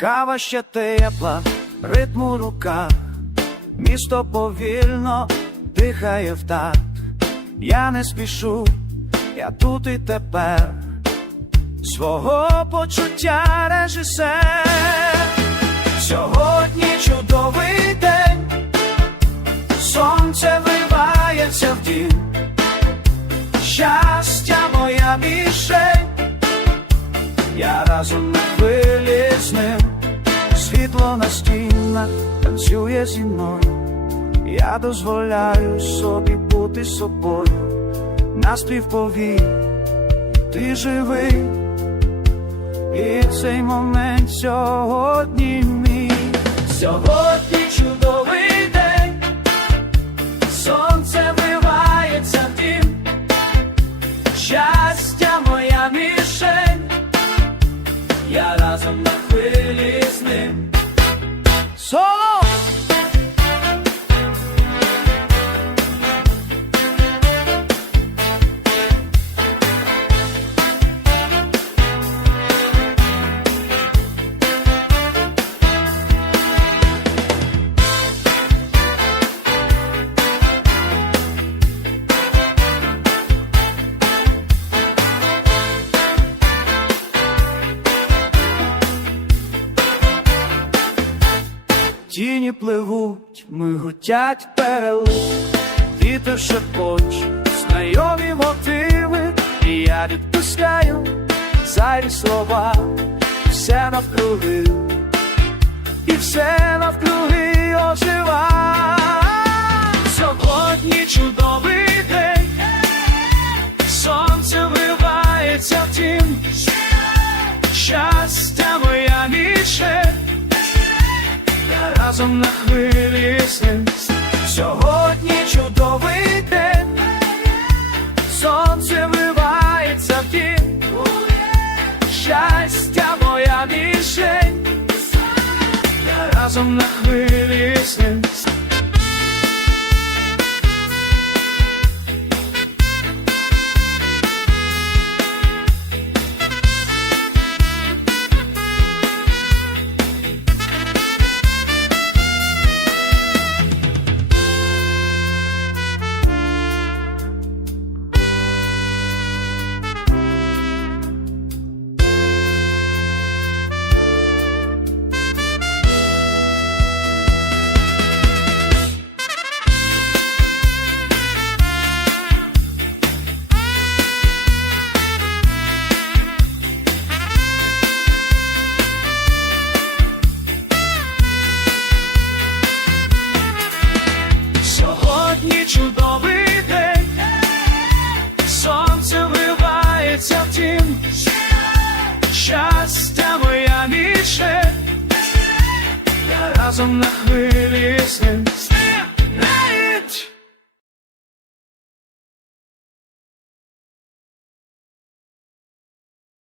Кава ще тепла, ритм у руках, місто повільно дихає в такт. Я не спішу, я тут і тепер, свого почуття режисер. Сьогодні чудовий день, сонце вивається в дім, щастя моя мішень. Я разом на хвилі з ним, світло на стінах танцює зі мною. Я дозволяю собі бути собою, настрій повій, ти живий, і цей момент сьогодні мій. Сьогодні So Тіні пливуть, миготять перелив, вітер шепоче, знайомі мотиви, і я відпускаю зайві слова, все навкруги, і все навкруги ожива. Сьогодні чудовий разом на хвилі сенс. Сьогодні чудовий день, сонце вивається в дім, щастя моя мішень, разом на хвилі з разом на хвилі з ним.